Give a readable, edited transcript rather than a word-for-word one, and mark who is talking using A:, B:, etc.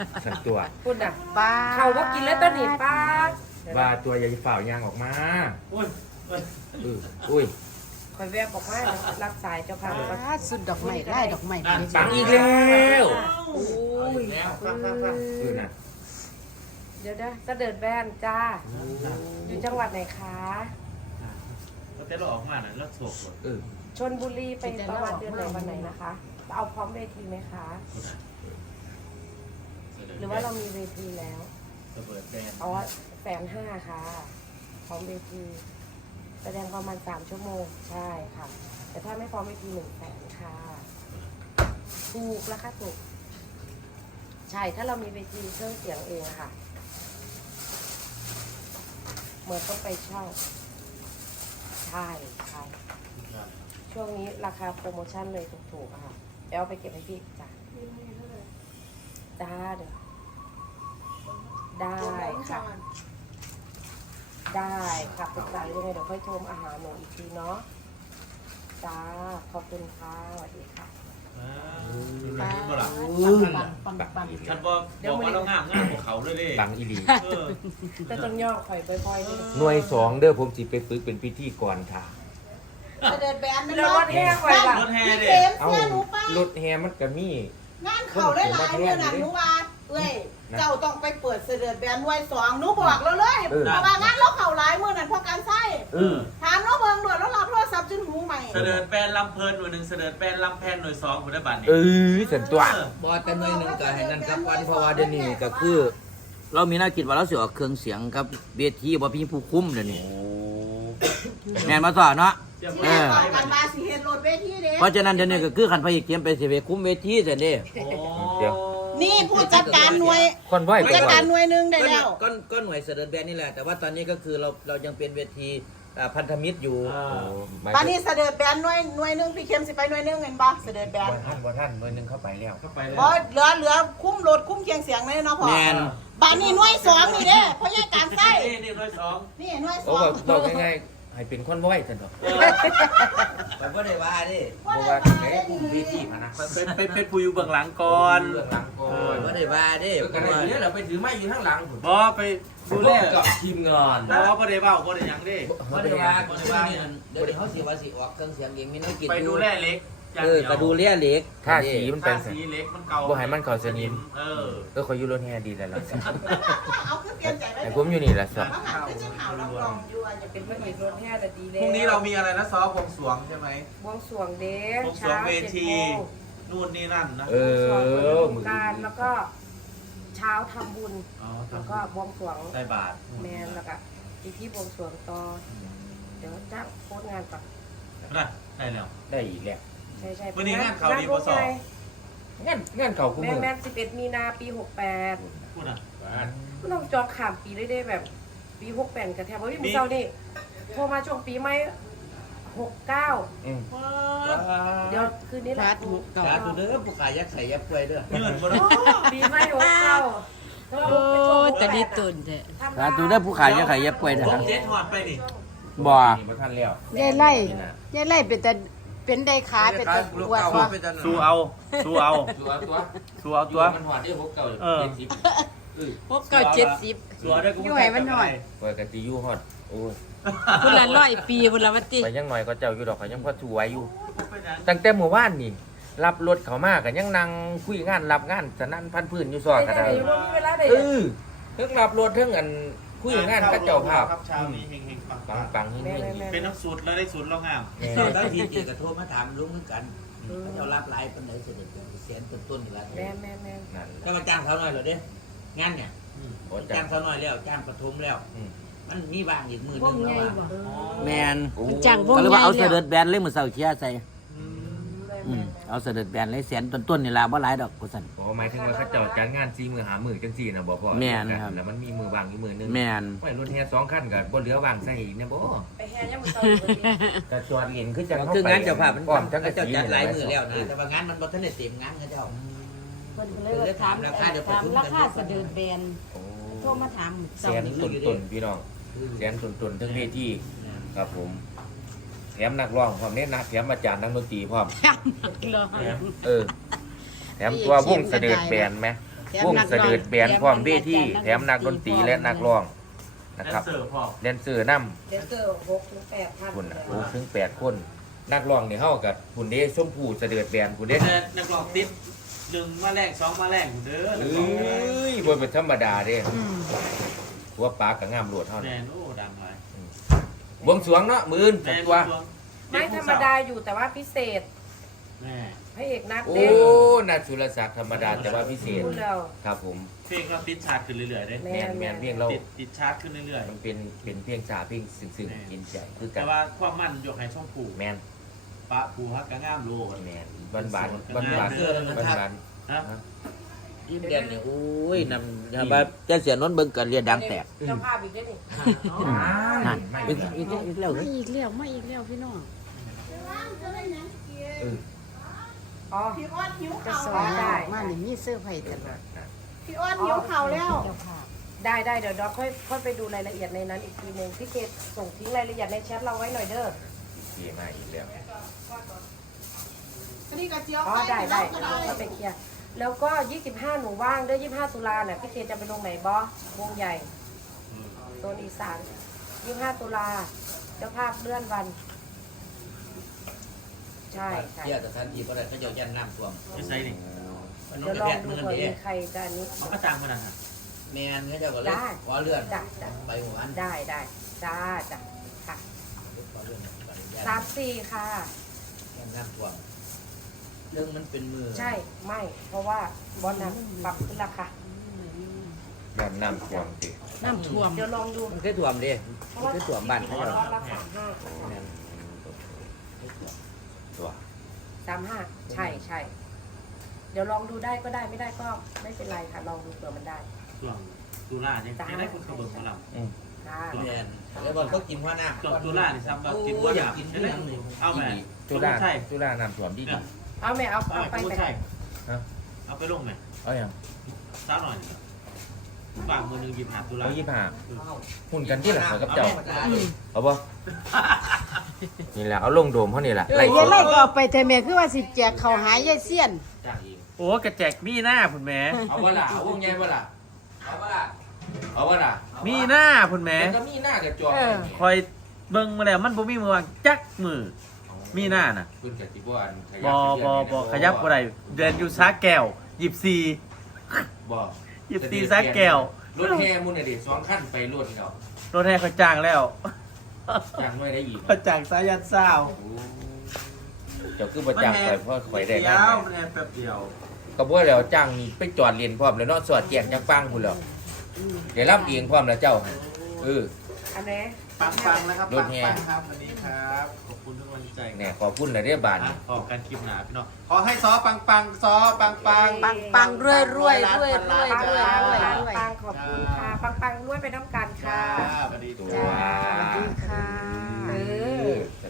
A: สันตัว
B: คุณน่ะ
C: ป้า
B: เขาว่ากินแล้วต้นหนีป้า
A: ว่าตัวใหญ่ฝ่าวยางออกมา
D: โอ้ย
A: อุ้ย
B: คอยแวบบอกว่ารับสายเจ้าค่ะ
C: ป้าสุดดอกไม้ไล่ดอกไม้ไปเลย
A: ปังอีกแล้ว
B: โอ้ย
D: แล้วฟังฟัง
A: น่ะ
B: เดี๋ยวนะจะเดินแบนจ้า อยู่จังหวัดไหนคะ
D: เราแต่เราออกมาน่ะเราโศกหมด
B: ชลบุรีไปประมาณเดือนไหนวันไหนนะคะ เอาพร้อมเวทีไหมคะ หรือว่าเรามีเวทีแล้ว
D: ระเบิดแบน
B: อ๋อ150,000ค่ะ พร้อมเวที แสดงประมาณ3 ชั่วโมง ใช่ค่ะ แต่ถ้าไม่พร้อมเวที100,000ค่ะ ถูกราคาถูก ใช่ ถ้าเรามีเวทีเครื่องเสียงเองอะค่ะ เหมือนต้องไปเช่า ใช่ใช่ช่วงนี้ราคาโปรโมชั่นเลยถูกๆอะค่ะเอาไปเก็บให้พี่จ้ะจ้าเดี๋ยวได้ค่ะ ได้ค่ะปรึกษายังไงเดี๋ยวค่อยโทรมาหาหนูอีกทีเนาะ จ้า ขอบคุณค่ะสวัสดีค่ะ
C: ป้า
D: บ่ล่ะ
C: ปังปัง
D: ฉันบอกว่าเราง่ามกว่าเขาเลยดิ
A: ปังอีหลี
B: แต่ต้องย่อข่อยบ่อยๆนี่
A: หน่วย2เด้อผมสิไปฝึกเป็นพิธีกรค่ะ
C: เสด็จแบนนั่น
B: แล้ว
C: เนาะ
B: รถแห้งไว้ล่ะ
D: รถแห่
C: พี่
D: เด็
C: เข็ม
A: เอ้า
C: เสื้อหนูไป
A: รถแฮมันก็มี
C: งานเขาได้หลายเมื่อนั้นหนูว่าเอ้ยเจ้าต้องไปเปิดเสด็จแบนไว้2หนูบอกแล้วเลยเพราะว่างานเราเขาหลายเมื่อนั้นเพราะการใช้ ถามน้องเบิงด่วนแล้วรับโทรศัพท์จนหูใหม่
D: เสด็จแบนลำเพลินหน่วยหนึ่งเสด็จแบนลำแพนหน่วย2ผมได้บัตรนี่
A: สันตัว
E: บอแต่หน่วยหนึ่งก็ให้นั่นครับวันเพราะว่าเดี๋ยวนี้ก็คือ เรามีหน้ากิจว่าเราสิออกเครื่องเสียงครับเวทีบ่พี่ผู้คุ้มเดี๋ยวนี้แม่นมาสอนเนาะ
C: แม่บอกกันมาสิเฮ็ดรถเวทีเด้
E: เพราะฉะนั้นเดี๋ยวนี้ก็คือคันพระเอกเตรียมไปสิไปคุ้มเวทีเสร็จเด้
C: นี่ผู้จัดการหน่วย
A: คนไหว
C: ผู้จัดการหน่วยหนึงได้แล้ว
E: ก็หน่วยเสด็จแบนนี่แหละแต่ว่าตอนนี้ก็คือเรายังเป็นเวทีพันธมิตรอยู่
C: ตอนนี้เสด็จแบนหน่วยหนึงพี่เข้มสิไปหน่วยหนึงเห็นบ่เสด็จแบน
A: บ่ท่านหน่วยหนึงเข้าไปแล้ว
D: เข้าไปเลย
C: บ่เหลือคุ้มรถคุ้มเคียงเสียงเลยเนาะพ่อ
E: แม่น
C: บ้านนี้หน่วย2นี่เด้เพราะยายการใช้
D: นี่หน่วย2
C: นี่หน่วย
A: โอ้บอกง่ายๆให้เป็นคนไหวสันตัว
E: ไปบ่ได้ว่าดิ
C: บ่
A: บ่
C: ได้
A: ว่า
C: ว่า
A: ไหน
C: ได้
A: กลุ่ม
C: ดี
A: พิธีมานะ
D: เป็นผู้อยู่เบื้องหลังก่อน
A: เบื้องหลังก่อน
E: บ่ได้ว่าดิ
A: ก็ได้อยู่เนี่ยเราไปถือไม้อยู่ข้างหลังผม
D: บอไปดูแล
A: กับทีมงาน
D: บอบ่ได้เบ้าบ่ได้หยังดิ
E: บ่ได้ว่าเดี๋ยวนี้เขาสิว่าสิออกเครื่องเสียงเองมีหน้ากิจ
D: ไปดูแลเล็กอย่าง
E: เออ
D: เดียว
E: ก็ดูเลียเหล็ก
A: ท่าสีมันเป็
D: ตาน สีเล็กมันเก่า
A: บ่ให้มันเข้าสนิม
D: เออ
A: ขอยอยู่รถแฮดีแล้วล่ะ
C: เอาคือเปลี่ยนใจไว้
A: ไอ้ผมอยู่นี่ล่ะสัก
C: มาหาคือจะข่าวรับรองอยู่ว่าจะ
B: เป็
C: เป็น น
B: พระเอกรถแห่แต่ดีเลย
D: พรุ่งนี้เรามีอะไรนะซ้อมบวงสรวงใช่ไหม
B: บวงสรวงเด้
D: บวงสรวงเวที
B: ช้า7 โมง
D: นู่นนี่นั่นนะ
A: เออ
B: มือการแล้วก็เช้าทำบุญ
D: อ๋อ
B: แล้วก็บวงสรวง
D: ได้บาท
B: แมนแล้วก็พิธีบวงสรวงต่อเดี๋ยวจ้างโค้ดงานก่อน
D: ได้แล้ว
A: ได้อีกแล้ว
B: ใช่ใช่
D: วันนี้งานเขาดีกว่าสอบ
A: งานเก่ากู
B: แม
A: มื
B: น
A: อ
B: แมน11 มีนาปี 68
D: พูดอ่ะ
B: ก็ต้องจองข้ามปีได้ได้แบบ ปี 68กันแทบว่าพี่มือเจ้านี่โทรมาช่วงปีไหม69
A: อืม
B: เดี๋ยวคืนนี้แหละ
E: สาธุเด้อผู้ขายยักษ์ใส่ยักษ์ป่วยเด้อ
D: เงินบ่ได้
B: ปีไหม69
C: โอ้ตะลิตุนแท้
E: สาธุเด้อผู้ขายยักษ์ใส่ยักษ์ป่วยเด้อ
D: ผมเจ๊ถอดไปนี่
E: บ่
A: นี่บ่ทันแล้ว
C: ยายไล่ยายไล่เป็นได้ขาเป็นตะปวดบ่
D: สู้เอาสู้เอา
A: ตัว
D: สู้เอาตัว
A: มันหอดได้พบเก่า
D: เออ
A: 70
C: พวกเก่า70
D: สู้ได้กู
C: อยู่ให้มันหน่อย
A: ปกติอยู่ฮอดโอ้ย
C: พุ่นละ100 ปีพุ่นละวัติ
A: ไปยังหน่อยก็เจ้าอยู่ดอกก็ยังพอสวยอยู่
D: ไปไหน
A: ตั้งแต่เมื่อวานนี่รับรถเขามากันยังนั่งคุยงานรับงานสนั่นพันพื้นอยู่ซอยกันได้
B: อยู่เวลาได้
A: เทั้งรับรถเทั้งอันคุยงานกับเจ้าภาพ
D: ครับเช้านี้เฮงๆปั
A: ปัง
D: ง
A: ปังๆเฮง
D: เป็นน้ำสูตรแล้วได้สูตรเรางาม
A: ๆ
E: ตอนที่ก็โทรมาถามลุงเหมือนกันเจ้ารับหลายปานใดเสด็จแสนต้นๆอยู่แล้ว
B: แม่
A: นั่น
E: ก็มาจ้างเขาหน่อยเหรอเด้งานเนี่ย
A: โอ้
E: จ้างเขาหน่อยแล้วจ้างปฐมแล้ว มันมีบางอีกมือนึงแล้วแมน
C: จังวง
E: ก็เลย
C: ใหญ่
E: ว่าเอาเส
C: แล้
E: ด็
C: ว
E: จแบนเลยมือเสาเชียใส่เอาเสด็จแบนเลยแสนต้นๆนี่ล่ะบ่หลายดอกกูสั่น
A: หมายถึงว่าเขาเจ้าจัดงาน4 มื้อ5 มื้อจังซี่นะบ่พ่อ
E: แม่นครับ
A: แล้วมันมีมือวางอยู่มือนึง
E: แมน
A: ไว้รถแฮ2คันก็บ่เหลือวางใส่อีกนะบ่
B: ไปแห่ยังมือเจ้า
A: ก็จอดเห็นคือจัง
E: คืองานเจ้าภาพมัน
A: พร้อมจัง
E: เจ้าจัดหลายมือแล้วนะแต่ว่างานมันบ่ทันได้เต็มงานเขาเจ้า
C: เพิ่นก็เลยว่าถามราคาเสด็จแบน
A: โอ้
C: โทรมาถาม
A: แสนต้นๆพี่น้องแสนต้นๆทั้งเวทีครับผมแถมนักร้องพร้อมเน้นนะแถมอาจารย์นักดนตรีพร้อม
C: เลย
A: แถมตัววงเสด็จแบนไหมวงเสด็จแบนพร้อมเวทีแถมนักดนตรีและนักร้องนะ
D: แด
A: ครับ
D: นเซอร์พ่อ
A: แดนเซอร์นำ
B: เดนเซอร์6-8ท่าน
A: คุณ6ถึง8คนนักร้องนี่เฮากับคุณเด้ชมพู่เสด็จแบนคุณเด้
D: แต่นักร้องติด1มาแรง2มาแรงเด้อ
A: เอ้ยบ่เป็นธรรมดาเด้หัวปลาก็งามโลดเฮา
D: แน่
A: นี่
D: นโอ้ดังหลาย
A: บวงสรวงเนาะมื้ออื่น
D: แม่
A: ตัว
B: ไม่ธรรมดาอยู่แต่ว่าพิเศษ
D: แม่
B: พระเอกนัด
A: โอ้
B: เด้
A: นาสุรศักดิ์ธรรมดาแต่ว่าพิเศษ
B: พูดแล้ว
A: ครับผม
D: เพลงเราติดชาร์ตขึ้นเรื่อยๆเด้
B: แม่
A: แม่นเพียงเรา
D: ติดชาร์ตขึ้นเรื่อย
A: มันเป็นเพียงสาเพียงซึ้งๆกินใจคือ
D: ๆ
A: กั
D: แต่
A: น
D: ว่าความมั่นยกให้ช่องผู
A: แม่น
D: ปะผูฮักกะงามโลด
A: แม่นบ้านๆ
D: ฮะ
E: ยิ้มแดงเนี่ยโอ้ยนำอย่ามาจะเสียนนท์เบิ่งกันเรียนดังแตก
B: เจ้าภาพอีกได้นี่
E: นั่นอีกแล้ว
F: มาอีกแล้วมาอีกแล้วพี่น้อง
B: อ๋อ
C: พี่อ้อนหิว
F: กระ
C: เข่า
F: สอน
C: แล้ว
F: มานี่มีเสื้อร์ไผ่ตลอด
C: พี่อ้อนหิวเข่าแล้ว
F: เจ้าภาพ
B: ได้เดี๋ยวดอกค่อยไปดูรายละเอียดในนั้นอีกทีนึงพี่เกดส่งทิ้งรายละเอียดในแชทเราไว้หน่อยเด้อ
A: ดีมาอีกแล้ว
C: อันนี้กระเจียว
B: อ๋อ
C: ไป
B: ได้
C: ก็
B: ก็ไปเคลียร์แล้วก็ 25 หนูว่างเด้อ25 ตุลาเนี่ยพี่เกดจะไปลงไหนบอวงใหญ่โซนอีสาน25 ตุลาเจ้าภาพเลื่อนวัน ใช่
E: เที่ยวสถานที่บ่ได้ก็จะยันน้ำท่วม
D: จะใส่นี่
E: มัน
B: เดี๋ยวลองดูเผื่อมีใครจะอันนี้
D: เขาก็จ้างมานั่นฮะ
E: แม่นเขาเจ้าก็เลยขอเลื่อน
B: ได้
E: ไปหัวอัน
B: ได้จ้าค่ะ
E: ขอเลื่อนไปยัน
B: 3-4 ค่ะ
E: น้ำท่วมเรื่องมันเป็นมือ
B: ใช่ไม่เพราะว่าบอลนั้นปรับขึ้นราคา
A: ย่านน้ำท่วมสิ
F: น้ำท่วม
B: เดี๋ยวลองดู
E: มันเคยท่วมเด้มันเคยท่วมบ้านเขา
B: เพราะ
E: เจ้า
B: ว่ารับ35
E: แม่น
A: ตัว
B: 35ใช่เดี๋ยวลองดูได้ก็ได้ไม่ได้ก็ไม่เป็นไรค่ะลองดูเผื่อมันได้
D: ช่วงตุลาเนี่ยจะได้คนเขาเบิ่งของเรา
B: ค่ะ
E: แม่นแล้วบอกก็กินหัวหน้า
D: ช่วงตุลาเนี่ยซ้ำว่ากินบ่อยากกินได้เอาแม่
A: จุฬาน้ำท่วมดี
B: เอาแม่เอา
D: เอา
B: ไป
D: ไป
B: ไป
D: ใช่เอาไปลงไหม
A: เอาอย่าง
D: ช้าหน่อยฝากมือหนึ่ง25 ตุลา
A: เอาหุ่นกันที่หลังกับเจ้าเอาบ่นี่แหละเอาลงโดมเขานี่แหละ
F: ยายไล่ก็เอาไปแต่แม่คือว่าสิแจกเขาวหายายเสี้ยน
A: จ้างอีก
D: โอ้กระแจกมีหน้าพุ่นแม่
A: เอาวะล่ะเอาวงใหญ่วะล่ะเอาวะล่ะ
D: มีหน้าพุ่นแม่
A: มันก็มีหน้ากระจอก
D: คอยเบิ่งมาแล้วมันบ่มีมือวางจักมือมีหน้าน่ะ
A: ขึ้นกับที่บ้าน
D: บ่ขยับบ่ได้เดินอยู่ซ้าแก้ว24
A: บ่
D: ซ้าแก้ว
A: รถแห่มุนอดีต2คันไปรถเนาะ
D: รถแห่เขาจ้างแล้ว
A: จ้างไว้ได้อีก
D: เขาจ้างสายันซาว
A: เจ้าคือประจ้างไปเพราะข่อยได้
D: เดี
A: งาย
D: วน มันแห่แป๊บเดียว
A: ก็บ่แล้วจ้างนี่ไปจอดเรียนพร้อมแล้วเนาะสอดแจกจังปังพุ่นแล้วเดี๋ยวรับเองพร้อมแล้วเจ้าเออ
B: อันนี้
D: ปังๆนะครับ
A: รถแห่
D: ปังๆครับวันนี้ครับขอบคุณทุกกำลังใจ
A: แน่ขอบคุณนะเด้อบาด
D: ขอกันคลิปหนาพี่น้องขอให้ซอปังๆซอปัง
F: ปังรวยรวยรวยรวย
B: ปัง
F: รวยรวยรวย
B: ปังขอบคุณค่ะปังรวยไปน้ำกัน
D: ๆ
B: ค่ะ
D: สวัสดี
A: ตัว
F: สวัสดีค่ะ
B: เออ